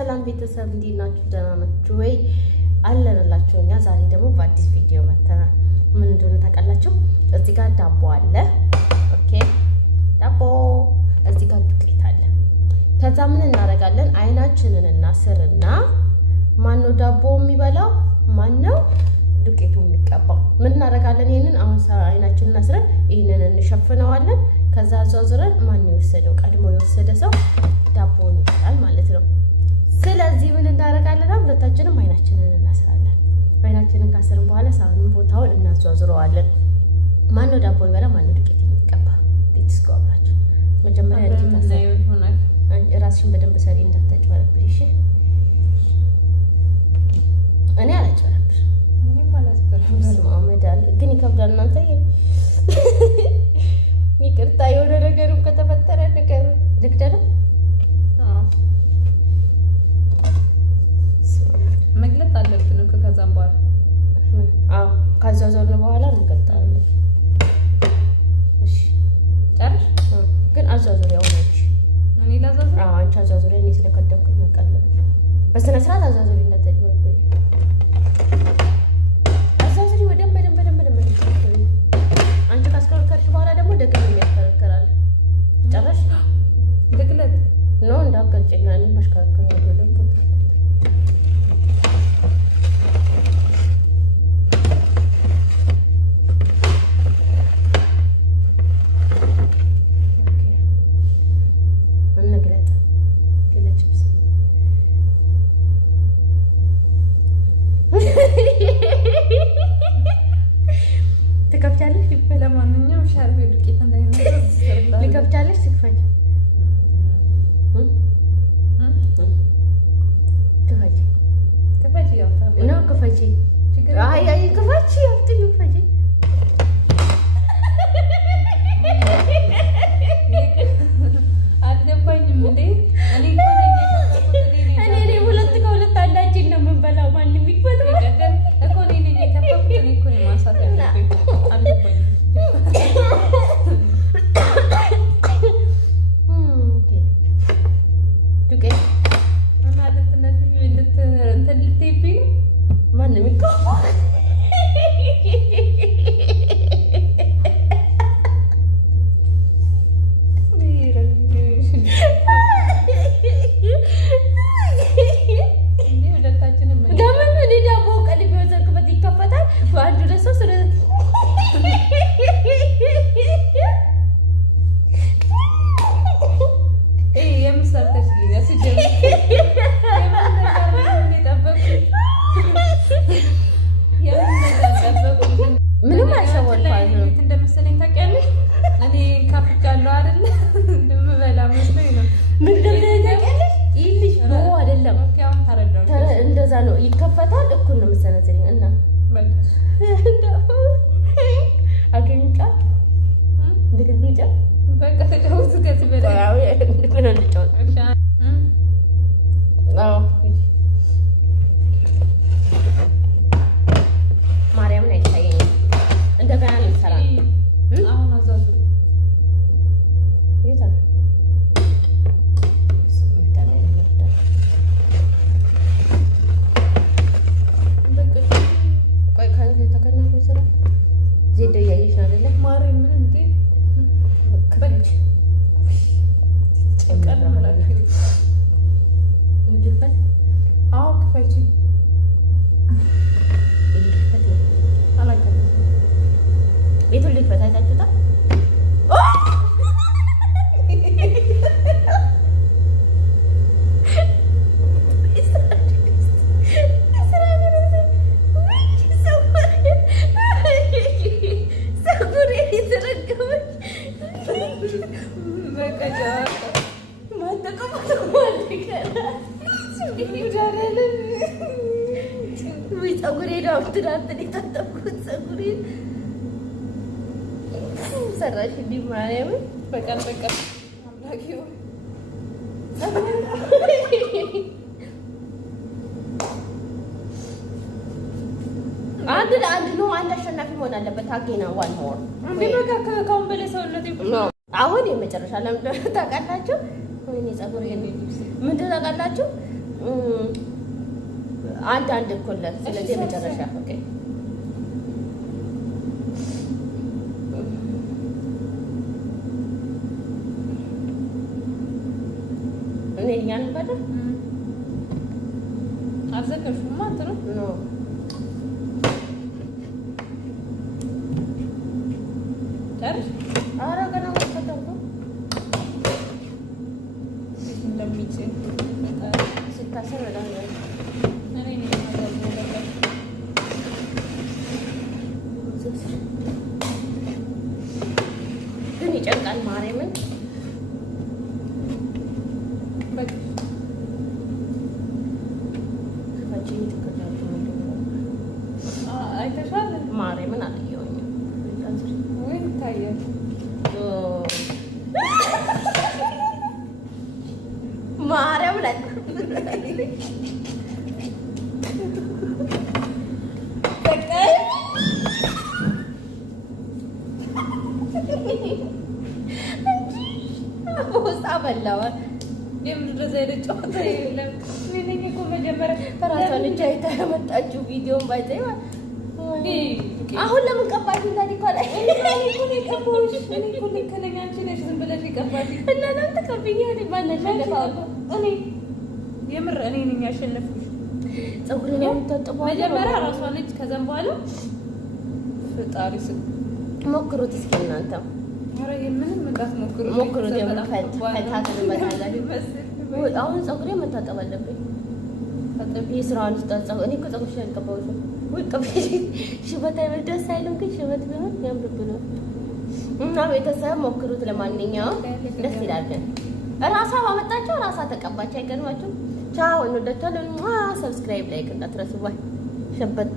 ሰላም ቤተሰብ እንዴት ናችሁ? ደህና ናችሁ ወይ? አለንላችሁ። እኛ ዛሬ ደግሞ በአዲስ ቪዲዮ መተናል። ምን እንደሆነ ታውቃላችሁ? እዚህ ጋር ዳቦ አለ። ኦኬ፣ ዳቦ እዚህ ጋር ዱቄት አለ። ከዛ ምን እናደርጋለን? አይናችንን እናስርና ማነው ዳቦ የሚበላው? ማነው ዱቄቱ የሚቀባው? ምን እናደርጋለን? ይሄንን አሁን አይናችንን አስረን ይሄንን እንሸፍነዋለን። ከዛ አዟዙረን ማን የወሰደው ቀድሞ የወሰደ ሰው ዳቦውን ይበላል ማለት ነው። ስለዚህ ምን እናደርጋለን? ሁለታችንም አይናችንን እናስራለን። አይናችንን ካሰርን በኋላ ሳህኑን ቦታውን እናዟዙረዋለን። ማነው ዳቦ ይበላ? ማነው ዱቄት የሚቀባ? ሌትስ ጎ አብራችሁ መጀመሪያ ራስሽን በደንብ ሰሪ፣ እንዳታጭበረብሪ እሺ። እኔ አላጭበረብር ግን ይከብዳል። እናንተ ይቅርታ፣ የሆነ ነገርም ከተፈጠረ ነገሩ ልክደለ መግለጥ አለብን እኮ ከዛም በኋላ ካዟዟርን በኋላ እንገልጣለን። እሺ ጨርሽ። ግን አዟዙሪ ያውናች እኔ ላዟዙሪ። አንቺ አዟዙሪ። እኔ ስለቀደምኩኝ ያውቃለን። በስነ ስርዓት አዟዙሪ፣ እንዳትጨበረብሪ። አዟዙሪ በደንብ በደንብ በደንብ በደንብ። አንቺ ካስከረከርሽ በኋላ ደግሞ ደግሜ የሚያስከረክራል። ጨረሽ? ልግለጥ ነው እንዳትገልጪና እኔ ማሽከረከራለሁ ደግሞ ትከፍቻለሽ። ለማንኛውም ሻርቤ ዱቄት እንዳይነሳ ልከፍቻለሽ። ትክፈች ክፈች ያውታ ነው ክፈች። አይ አይ ክፈች ያውት ክፈች። አልገባኝም እንዴ? እኔ ሁለት ከሁለት አንዳችን ነው የምንበላው። ማንም ይክፈት እኮ እኔ ነኝ የተፈኩት። እኔ እኮ ነኝ ማንሳት ያለብኝ። አልገባኝም። ዱቄት ማለት እንትን ልትይብኝ ነው። ማንም ይከፋ አንዱ ለሰው ስለ የምሰርተሽ ምንም አልሸወልኳት ነው እንደመሰለኝ ታውቂያለሽ። እኔ ካፍጫለሁ አይደለ? እንደምበላ መስሎኝ ነው። ምን እንደምትለኝ ታውቂያለሽ? ይልሽ ነው አይደለም? አሁን ተረዳሁ። እንደዛ ነው ይከፈታል። እኩል ነው የምትሰነዝሪኝ እና አገኝቻት እንደገና በቃ ተጫውቱ። ከዚህ በላይ እንደገና እንጫወት። ማርያምን አይታየኝም። እንደገና ነው የሚሰራ። አሁን አዟዙሪ። ዜዶ እያየሽ ነው አይደለ? ማሪ ምን እንዴ ክፈች ምድፈት አዎ ክፈች ቤቱን ልክፈት። አይታችሁታል? ፀጉሬ ነው ትናንት የታጠብኩት። ፀጉሬ ሰራሽ እንዲህ ማርያምን በቀን በቀን አምላኪው አንድ ለአንድ ነው። አንድ አሸናፊ መሆን አለበት። አጌና ዋን ሞር እንዴ በቃ ከአሁን በላይ ሰውነቴ አሁን የመጨረሻ ለምን ታውቃላችሁ? ወይኔ ጸጉር ምንድን ታውቃላችሁ? አንድ እኩል ስለዚህ የመጨረሻ ኦኬ እኔ ያን በደ አዘከሽማ አንተ ነው ጨርሽ ኧረ ገና ወጣሁ እንደሚችል ሲታሰር በጣም ነው ግን ይጨንቃል። ማርያምን አይተሻል? ማርያምን አላየሁኝም ወይ ይታያል? ማርያም ላይ ውስጥ አበላዋል። የምድረዛ ጨዋታ የለም። ምን እኮ መጀመሪያ ራሷን እጅ አይታ ያመጣችው ቪዲዮን ባይዘይ አሁን ለምን ቀባሽ? እንዳዲ እኮ ላይ እኔ ቀባሁሽ። እኔ እኮ ልክ ነኝ። አንቺ ነሽ ዝም ብለሽ የቀባሽ እና ለምን ተቀብዬ እኔ ባነሻለሁ። እኔ የምር እኔ ነኝ ያሸነፍኩሽ። ፀጉሬን የምታጠበው መጀመሪያ ራሷ ነች። ከዛም በኋላ ፈጣሪ ስም ሞክሩት እስኪ እናንተ። ኧረ የምንም እንዳትሞክሩት ሞክሩት። ፈታት ልመታላችሁ። አሁን ፀጉሬን መታጠብ አለብኝ። ታጠቢ ስራውን ስታጸው እኔ እኮ ፀጉርሽ ያልቀባሁት ነው። ወይ ቀብሽ ሽበት አይበል ደስ አይልም፣ ግን ሽበት ቢሆን ያምርብናል። እና ቤተሰብ ሞክሩት። ለማንኛውም ደስ ይላል። ግን ራሷ ባመጣቸው ራሷ ተቀባች። አይገርማችሁም? ቻው እንወዳችኋለን። ሰብስክራይብ ላይክ እንዳትረሱ። ባይ ሸበቶ